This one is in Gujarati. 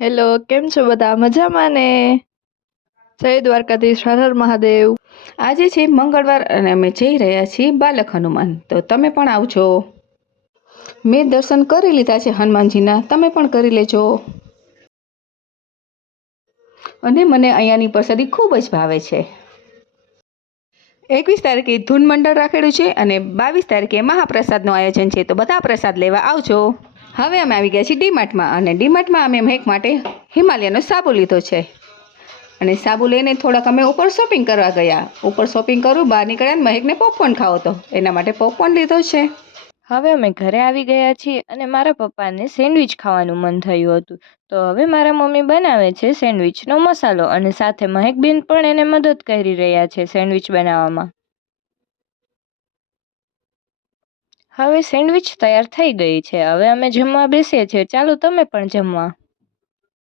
હેલો, કેમ છો બધા? મજામાં ને? જય દ્વારકાધીશ, હર હર મહાદેવ. આજે છે મંગળવાર અને અમે જઈ રહ્યા છીએ બાલક હનુમાન. તો તમે પણ આવજો. મેં દર્શન કરી લીધા છે હનુમાનજીના, તમે પણ કરી લેજો. અને મને અહીંયાની પ્રસાદી ખૂબ જ ભાવે છે. 21 તારીખે ધૂન મંડળ રાખેલું છે અને 22 તારીખે મહાપ્રસાદનું આયોજન છે. તો બધા પ્રસાદ લેવા આવજો. હવે અમે આવી ગયા છીએ ડીમાર્ટમાં અને ડીમાર્ટમાં અમે મહેક માટે હિમાલયનો સાબુ લીધો છે. અને સાબુ લઈને થોડાક અમે ઉપર શોપિંગ કરવા ગયા. ઉપર શોપિંગ કરું બહાર નીકળ્યા મહેકને પોપકોર્ન ખાવો હતો, એના માટે પોપકોર્ન લીધો છે. હવે અમે ઘરે આવી ગયા છીએ અને મારા પપ્પાને સેન્ડવિચ ખાવાનું મન થયું હતું. તો હવે મારા મમ્મી બનાવે છે સેન્ડવિચનો મસાલો અને સાથે મહેકબેન પણ એને મદદ કરી રહ્યા છે સેન્ડવિચ બનાવવામાં. હવે સેન્ડવિચ તૈયાર થઈ ગઈ છે. હવે અમે જમવા બેસીએ છીએ. ચાલો તમે પણ જમવા.